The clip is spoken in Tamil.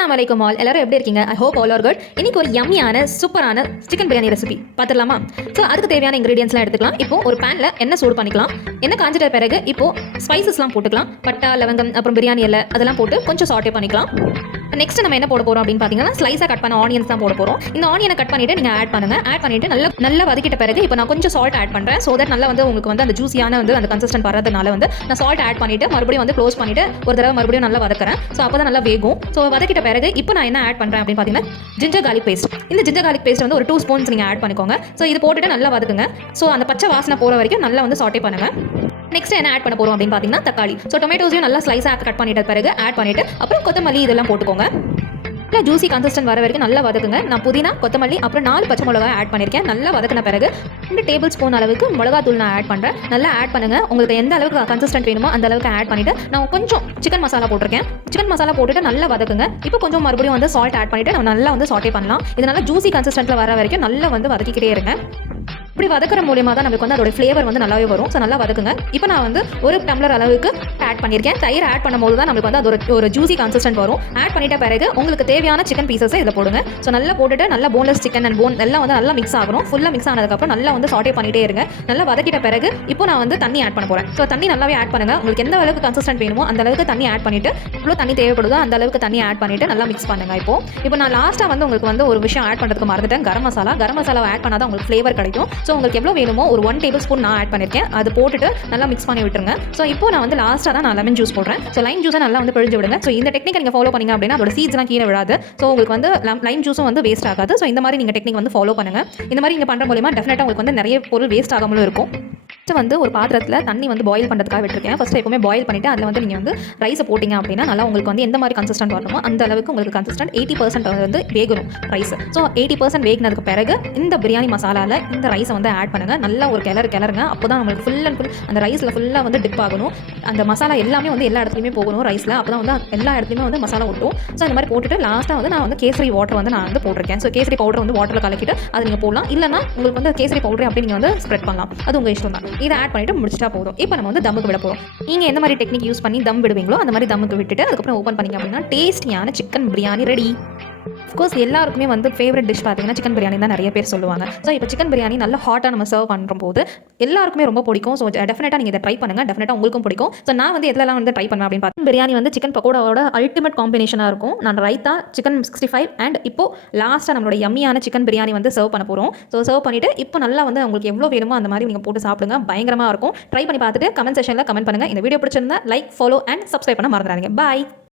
அஸ்ஸலாமு அலைக்கும் ஆல். எல்லாரும் எப்படி இருக்கீங்க? I hope all are good. இன்னைக்கு ஒரு யம்மியான சூப்பரான சிக்கன் பிரியாணி ரெசிபி பார்த்துடலாமா? ஸோ அதுக்கு தேவையான இன்கிரீடியன்ஸ்லாம் எடுத்துக்கலாம். இப்போ ஒரு பேனில் எண்ணெய் சூடு பண்ணிக்கலாம். எண்ணெய் காஞ்சிட்ட பிறகு இப்போ ஸ்பைசஸ்லாம் போட்டுக்கலாம். பட்டா, லவங்கம், அப்புறம் பிரியாணி இலை அதெல்லாம் போட்டு கொஞ்சம் சாட்டே பண்ணிக்கலாம். நெக்ஸ்ட் நம்ம என்ன போட போகிறோம் அப்படின்னு பார்த்தீங்கன்னா ஸ்லைஸாக கட் பண்ண ஆனியன்ஸ் தான் போட போகிறோம். இந்த ஆனியனை கட் பண்ணிவிட்டு நீங்கள் ஆட் பண்ணுங்கள். ஆட் பண்ணிவிட்டு நல்லா வதக்கிட்ட பிறகு இப்போ நான் கொஞ்சம் சால்ட் ஆட் பண்ணுறேன். ஸோ தட் நல்லா வந்து உங்களுக்கு வந்து அந்த ஜூஸியான வந்து அந்த கன்சிஸ்டன்ட் வரதுனால வந்து நான் சால்ட் ஆட் பண்ணிவிட்டு மறுபடியும் வந்து க்ளோஸ் பண்ணிவிட்டு ஒரு தடவை மறுபடியும் நல்லா வதக்குறேன். ஸோ அப்போ தான் நல்லா வேகும். ஸோ வதக்கிட்ட பிறகு இப்போ நான் என்ன ஆட் பண்ணுறேன் அப்படின்னு பார்த்தீங்கன்னா ஜிஞ்சர் garlic பேஸ்ட். இந்த ஜிஞ்சர் garlic பேஸ்ட் வந்து ஒரு 2 ஸ்பூன்ஸ் நீங்கள் ஆட் பண்ணிக்கோங்க. ஸோ இது போட்டுட்டு நல்லா வதக்குங்க. ஸோ அந்த பச்சை வாசனை போகிற வரைக்கும் நல்லா வந்து சாட்டே பண்ணுங்கள். நெக்ஸ்ட் என்ன ஆட் பண்ண போகிறோம் அப்படின்னு பார்த்தீங்கன்னா தக்காளி. ஸோ டொமேட்டோஸையும் நல்லா ஸ்லைஸாக கட் பண்ணிட்ட பிறகு ஆட் பண்ணிவிட்டு அப்புறம் கொத்தமல்லி இதெல்லாம் போட்டுக்கோங்க. நல்லா ஜூசி கன்சிஸ்டன்ட் வர வரைக்கும் நல்லா வதக்குங்க. நான் புதினா, கொத்தமல்லி அப்புறம் 4 பச்சை மிளகாய் ஆட் பண்ணியிருக்கேன். நல்லா வதக்கின பிறகு 2 டேபிள் ஸ்பூன் அளவுக்கு மிளகாத்தூள் நான் ஆட் பண்ணுறேன். நல்லா ஆட் பண்ணுங்கள். உங்களுக்கு எந்த அளவுக்கு கன்சிஸ்டன்ட் வேணுமோ அந்த அளவுக்கு ஆட் பண்ணிவிட்டு நான் கொஞ்சம் சிக்கன் மசாலா போட்டிருக்கேன். சிக்கன் மசாலா போட்டுட்டு நல்லா வதக்குங்க. இப்போ கொஞ்சம் மறுபடியும் வந்து சால்ட் ஆட் பண்ணிவிட்டு நம்ம நல்லா வந்து சாட்டே பண்ணலாம். இதனால ஜூசி கன்சிஸ்டன்ட்டில் வர வரைக்கும் நல்லா வந்து வதக்கிக்கிட்டே இருங்க. இப்படி வதக்கிற மூலியமாக தான் நமக்கு வந்து அதோட ஃப்ளேவர் வந்து நல்லாவே வரும். ஸோ நல்லா வதக்குங்க. இப்போ நான் வந்து ஒரு டம்ளர் அளவுக்கு ஆட் பண்ணியிருக்கேன். தயிர் ஆட் பண்ணும்போது தான் நமக்கு வந்து அது ஒரு ஜூசி கன்சிஸ்டன்ட் வரும். ஆட் பண்ணிட்ட பிறகு உங்களுக்கு தேவையான சிக்கன் பீசஸை இதில் போடுங்க. ஸோ நல்லா போட்டுட்டு நல்லா போன்லெஸ் சிக்கன் அண்ட் போன் எல்லாம் வந்து நல்லா மிக்ஸ் ஆகணும். ஃபுல்லாக மிக்ஸ் ஆனதுக்கப்புறம் நல்லா வந்து சாட்டே பண்ணிட்டே இருங்க. நல்லா வதக்கிட்ட பிறகு இப்போ நான் வந்து தண்ணி ஆட் பண்ண போகிறேன். ஸோ தண்ணி நல்லாவே ஆட் பண்ணுங்க. உங்களுக்கு எந்த அளவுக்கு கன்சிஸ்டன்ட் வேணுமோ அந்த அளவுக்கு தண்ணி ஆட் பண்ணிட்டு இவ்வளோ தண்ணி தேவைப்படுதோ அந்த அளவுக்கு தண்ணி ஆட் பண்ணிட்டு நல்லா மிக்ஸ் பண்ணுங்க. இப்போ நான் லாஸ்ட்டாக வந்து உங்களுக்கு வந்து ஒரு விஷயம் ஆட் பண்ணுறதுக்கு மறந்துட்டேன். கரம் மசாலா ஆட் பண்ணாதான் உங்களுக்கு ஃப்ளேவர் கிடைக்கும். ஸோ உங்களுக்கு எவ்வளோ வேணுமோ ஒரு 1 டேபிள் ஸ்பூன் நான் ஆட் பண்ணியிருக்கேன். அது போட்டுட்டு நல்லா மிக்ஸ் பண்ணி விட்டுருங்க. ஸோ இப்போ நான் வந்து லாஸ்ட்டாக தான் நான் லெமன் ஜூஸ் போடுறேன். ஸோ லைம் ஜூஸை நல்லா வந்து பிழிஞ்சு விடுங்க. ஸோ இந்த டெக்னிக் நீங்கள் ஃபாலோ பண்ணிங்க அப்படின்னா அதோட சீட்ஸ்லாம் கீழே விடாது. ஸோ உங்களுக்கு வந்து லைம் ஜூஸும் வந்து வேஸ்ட் ஆகாது. ஸோ இந்த மாதிரி நீங்கள் டெக்னிக் வந்து ஃபாலோ பண்ணுங்கள். இந்த மாதிரி நீங்கள் பண்ணுற மூலியமாக டெஃபினட்டாக உங்களுக்கு வந்து நிறைய பொருள் வேஸ்ட் ஆகாமலும் இருக்கும். ஃபஸ்ட்டு வந்து ஒரு பாத்திரத்தில் தண்ணி வந்து பாயில் பண்ணுறதுக்காக விட்டுருக்கேன். ஃபஸ்ட்டு எப்பவுமே பாயில் பண்ணிவிட்டு அதில் வந்து நீங்கள் வந்து ரைஸை போட்டிங்க அப்படின்னா நல்லா உங்களுக்கு வந்து எந்த மாதிரி கன்சிஸ்டன்ட் வரணுமோ அந்த அளவுக்கு உங்களுக்கு கன்சிஸ்டன்ட் 80% வந்து வேகணும் ரைஸ். ஸோ 80% வேகினதுக்கு பிறகு இந்த பிரியாணி மசாலாவில் இந்த ரைஸை வந்து ஆட் பண்ணுங்கள். நல்லா ஒரு கிளறுங்க. அப்போ தான் நம்மளுக்கு ஃபுல் அண்ட் ஃபுல் அந்த ரைஸில் ஃபுல்லாக வந்து டிப் ஆகணும். அந்த மசாலா எல்லாமே வந்து எல்லா இடத்துலையுமே போகணும் ரைஸில். அப்போ தான் வந்து எல்லா இடத்துலையுமே வந்து மசாலா ஒட்டும். ஸோ இந்த மாதிரி போட்டுட்டு லாஸ்ட்டாக வந்து நான் வந்து கேசரி வாட்டர் வந்து நான் வந்து போட்டிருக்கேன். ஸோ கேசரி பவுடர் வந்து வாட்டரில் கலக்கிட்டு அது நீங்கள் போடலாம். இல்லைனா உங்களுக்கு வந்து கேசரி பவுடர் அப்படி நீங்கள் வந்து ஸ்ப்ரெட் பண்ணலாம். அது உங்கள் இஷ்டம் தான். இதை ஆட் பண்ணிவிட்டு முடிச்சிட்டா போதும். இப்போ நம்ம வந்து தம்முக்கு விட போகிறோம். நீங்கள் எந்த மாதிரி டெக்னிக் யூஸ் பண்ணி தம் விடுவீங்களோ அந்த மாதிரி தம்முக்கு விட்டுட்டு அதுக்கப்புறம் ஓப்பன் பண்ணிங்க அப்படின்னா டேஸ்டியான சிக்கன் பிரியாணி ரெடி. அஃப்கோர்ஸ் எல்லாருக்குமே வந்து ஃபேவரட் டிஷ் பார்த்தீங்கன்னா சிக்கன் பிரியாணி தான் நிறைய பேர் சொல்லுவாங்க. ஸோ இப்போ சிக்கன் பிரியாணி நல்லா ஹாட்டாக நம்ம சர்வ் பண்ணும்போது எல்லாருக்குமே ரொம்ப பிடிக்கும். ஸோ டெஃபினட்டாக நீங்கள் இதை ட்ரை பண்ணுங்கள். டெஃபினட்டாக உங்களுக்கும் பிடிக்கும். ஸோ நான் வந்து எதுலலாம் வந்து ட்ரை பண்ணுவேன் அப்படின்னு பார்த்தா பிரியாணி வந்து சிக்கன் பக்கோடாவோட அல்டிமேட் காம்பினேஷனாக இருக்கும். நான் ரைத்தா, சிக்கன் 65 அண்ட் இப்போ லாஸ்ட்டாக நம்மளோட யம்மியான சிக்கன் பிரியாணி வந்து சர்வ் பண்ண போகிறோம். ஸோ சர்வ் பண்ணிவிட்டு இப்போ நல்லா வந்து உங்களுக்கு எவ்வளோ வேணுமோ அந்த மாதிரி நீங்கள் போட்டு சாப்பிடுங்க. பயங்கரமாக இருக்கும். ட்ரை பண்ணி பார்த்துட்டு கமெண்ட் செக்ஷனில் கமெண்ட் பண்ணுங்கள். இந்த வீடியோ பிடிச்சிருந்தா லைக், ஃபாலோ அண்ட் சப்ஸ்கிரைப் பண்ண மறந்துடாதீங்க. பாய்.